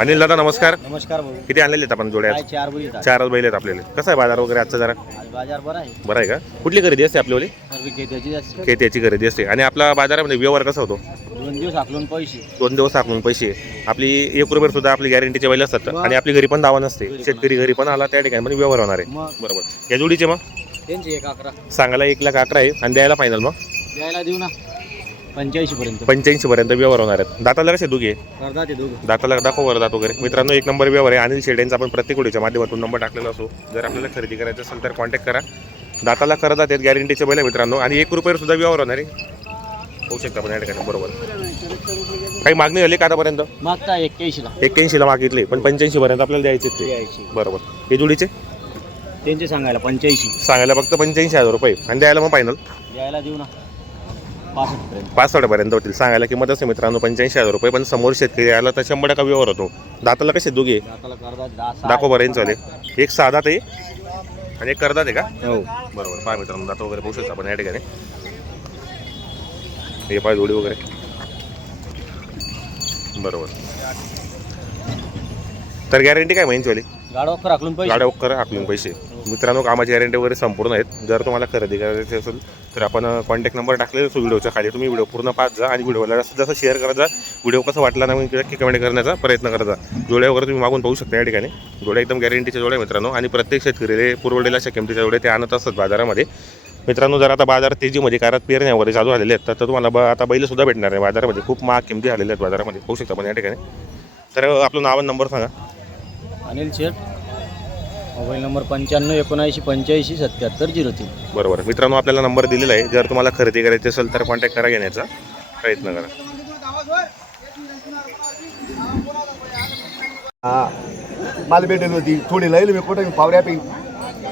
अनिल दादा नमस्कार. नमस्कार भाऊ. किती आणलेले आहेत आपण जोड्या काय चार बैल येतात चार बैल आहेत आपल्याला. कसं आहे बाजार वगैरे आजचा जरा? आज बाजार बरा आहे. बरं आहे का? कुठली खरेदी असते आपल्यावाली? सर्व घेत्याची जास्त खेत्याची खरेदी असते. आणि आपला बाजारामध्ये व्यवहार कसा होतो? दोन दिवस आकलून पैसे. दोन दिवस आपण पैसे. आपली एक रुपये सुद्धा आपली गॅरंटीचे बैल असतात. आणि आपली घरी पण दावा नसते. शेतकरी घरी पण आला त्या ठिकाणी पण व्यवहार होणार आहे. मग? बरोबर. या जोडीचे मग? त्यांचे एक अकरा. सांगायला एक लाख अकरा आहे. आणि द्यायला फायनल मग? द्यायला देऊ ना. पंच्याऐंशी पर्यंत. पंच्याऐंशी पर्यंत व्यवहार होणार आहेत. दाताला कसे ते दोघं. दाताला दाखव वर दात वगैरे. मित्रांनो एक नंबर व्यवहार आहे. अनिल शेड यांचा आपण प्रत्येक व्हिडिओच्या माध्यमातून नंबर टाकलेला असो. जर आपल्याला खरेदी करायचं असेल तर कॉन्टॅक्ट करा. दाताला करत आहेत गॅरंटीचे बैल आहे मित्रांनो. आणि एक रुपयावर सुद्धा व्यवहार होणार आहे. होऊ शकता आपण या ठिकाणी. बरोबर. काही मागणी झाली का आतापर्यंत? मागता एक्क्याऐंशीला. एक्क्याऐंशीला मागितले. पण पंच्याऐंशी पर्यंत आपल्याला द्यायचे ते. द्यायची. बरोबर. हे जोडीचे? त्यांचे सांगायला पंच्याऐंशी. सांगायला फक्त पंच्याऐंशी हजार रुपये. आणि द्यायला मग फायनल द्यायला देऊ ना. पासष्ट पर्यंत पासष्ट पर्यंत होतील. सांगायला किंमत असेल मित्रांनो पंच्याऐंशी हजार रुपये पण समोर शेतकरी आला तर शंभर टक्का व्यवहार होतो. दाताला कसे दोघे? दाखव बरं चालेल एक साधा ते आणि एक करतात आहे का? हो. बरोबर. पहा मित्रांनो दात वगैरे पाहू शकता आपण या ठिकाणी. हे पाय जोडी वगैरे. बरोबर. तर गॅरंटी काय महिन्याची गाडवाकर आकलून पैसे. गाड्या करा आपले पैसे. मित्रांनो कामाची गॅरंटी वगैरे संपूर्ण आहेत. जर तुम्हाला खरेदी करायची असेल तर आपण कॉन्टॅक्ट नंबर टाकलेला असतो व्हिडिओच्या खाली. तुम्ही व्हिडिओ पूर्ण पाहत जा आणि व्हिडिओला जास्तीत जास्त शेअर करत जा व्हिडिओ कसा वाटला ना मग नक्की कमेंट करण्याचा प्रयत्न करत जा. जोड्या वगैरे तुम्ही मागून पाहू शकता या ठिकाणी. जोड्या एकदम गॅरंटीच्या जोड्या मित्रांनो. आणि प्रत्येक शेतकरी पुरवडेला अशा किमतीच्या जोड्या ते आणत असतात बाजारामध्ये. मित्रांनो जर आता बाजार तेजीमध्ये कारण पेरण्या वगैरे चालू झालेले आहेत तर तुम्हाला ब आता बैलसुद्धा भेटणार आहे बाजारामध्ये. खूप महाग किमती झालेल्या आहेत बाजारामध्ये. पाहू शकता आपण या ठिकाणी. तर आपलं नाव नंबर सांगा. अनिल शेठ. मोबाईल नंबर पंच्याण्णव एकोणऐंशी पंच्याऐंशी सत्याहत्तर झिरो तीन. बरोबर. मित्रांनो आपल्याला नंबर दिलेला आहे. जर तुम्हाला खरेदी करायची असेल तर कॉन्टॅक्ट करा घेण्याचा प्रयत्न करा. हा. मला भेटेल होती. थोडी लईल मी कुठे पावऱ्या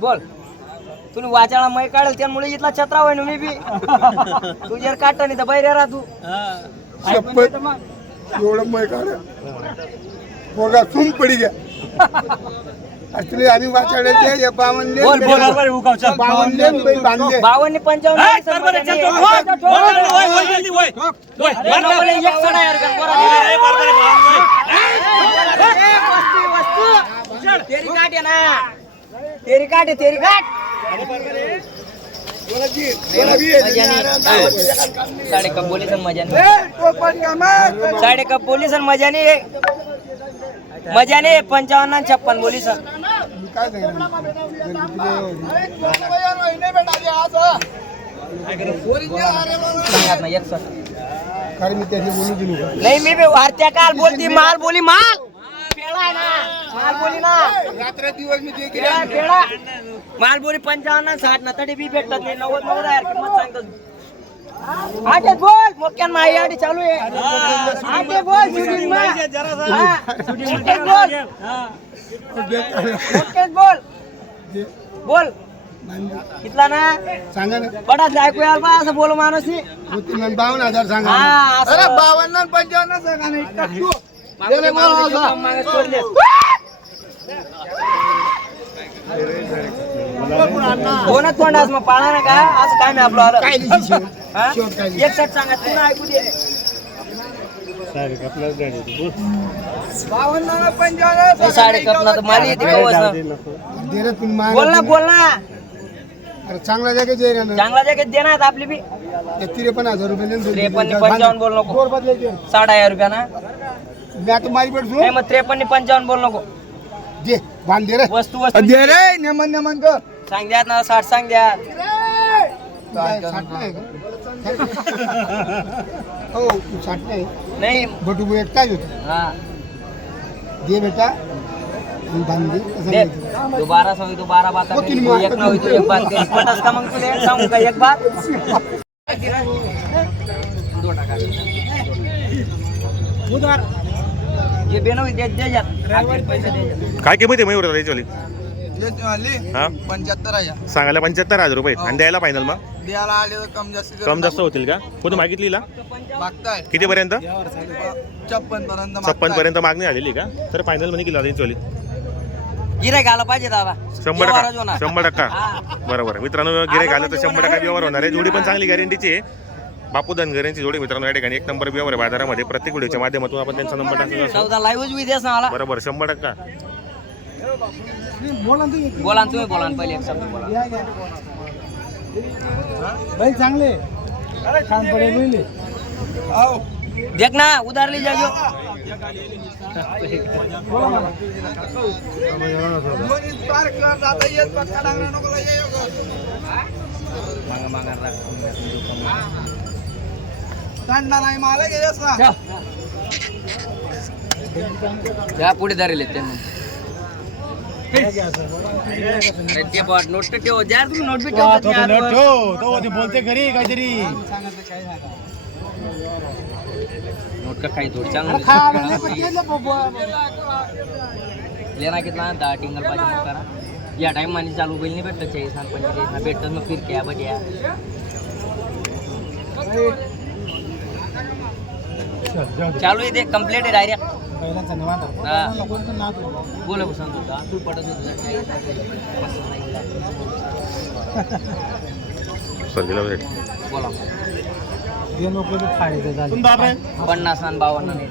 बोल. तुम्ही वाचाळा मै काढेल त्यामुळे इथला छत्रा होय ना मी बी. तू जर काढता नाही तर बैरे राहा तू. शपथ. एवढं मय काढ सुम पडी घ्या. ऍक्च्युली आम्ही वाचाड्याचे बावनले बावनले बैल बांधले. बावन्न पंचावन्न एक सडा यार का, पोरा. वस्तू, वस्तू. तेरी काट आहे ना. तेरी काट आहे तेरी काट साडे कप पोलीस मजाने साडे कप पोलीस मजाने मजाने पंचावन्न छप्पन पोलीस काय कारण मी त्याची बोलू दिली का नाही मी बी वारत्या काल बोलती माल बोली माल. पेळा आहे ना माल बोली ना. रात्र दिवस मी ते पेळा पेळा. माल बोली पंचावन्न साठ ना तरी बी भेटतात नाही नव्वद नव्वद यार किंमत सांगतो आटे बोल मोक्यान माई आडी चालू आहे. आटे बोल मोक्यान बोल. बोल. कितला ना सांगा ना बडा ऐकू यार बा असं बोल माणूस नी. बावन्न हजार सांगा हा असं अरे बावन्न आणि पंचावन्न सांगा ना इतका तू. मागं मागं मागं मागं सोडलेस. कोणाच तोंडास मग पाळा ना का असं काय नाही आपलं आलं काय दिवशी शेवट? हा? शेवट काय दिवशी? एक साठ सांगा तू ऐकू दे साडे कपना तर माली येते का वसं? दे रे तुम्ही मारा. बोल ना बोल ना अरे चांगला जागेच आहे ना. चांगला जॅकेट देणार आपली बी. ते त्रेपन्न हजार रुपये देऊन. त्रेपन्न पंचावन्न बोल नको. बदलायचे. साडा हजार रुपया ना. मी आता मारी नाही मग त्रेपन्न पंचावन्न बोल नको. दे बांध दे रे. वस्तू वस्तू. दे रे नेमन नेमन कर. सांग द्या ना साठ सांग द्या. काय साठ नाही का? हो साठ नाही. नाही. बटू एकटाच होता हा. दे बेटा. दे. तू बारा सौ तू बारा बात तू एक ना होई तू एक बात कर पटास का मग तुला एक सांगू का? एक बात? दो टाका जे बेनवी दे दे जात आखिर पैसे दे जात काय किंमत आहे मयूर हा? पंच्याहत्तर सांगायला पंच्याहत्तर हजार रुपये. आणि द्यायला फायनल मग? द्यायला आले तर कम जास्त कम जास्त होतील का? कोणी मागितली? मागताय. किती पर्यंत छप्पन पर्यंत छप्पन पर्यंत मागणी आलेली का? तर फायनलमध्ये किती यांची गिरायक आला पाहिजे दादा. शंभर टक्का. शंभर टक्का. हा. बरोबर. मित्रांनो गिरे घालं तर शंभर टक्का व्यवहार होणार आहे. जोडी पण चांगली गॅरंटीची आहे. बापू धनगर यांची जोडी मित्रांनो या ठिकाणी एक नंबर व्यवहार आहे बाजारामध्ये. प्रत्येक व्हिडिओच्या माध्यमातून आपण त्यांचा नंबर आला. बरोबर शंभर टक्का. बोला तुम्ही बोला. पहिले चांगले. देख ना उधार ली जाओ मागा मागा नाही मला गेलेस ना त्या पुढे धरेल ते बॉट नोट ठेव ज्या तुम्ही नोट. बोलते घरी काहीतरी नोट का काही थोडी चांगली लेना कितना दहा टिंगल पाहिजे करा. या टाइम माने चालू बैल नाही भेटत चाळीस ना पंचेचाळीस ना भेटत मग फिर क्या बढिया चालू आहे ते कंप्लीट आहे डायरेक्ट बोला सांग होता तू पडत बोला पन्नास आणि बावन्न नाही.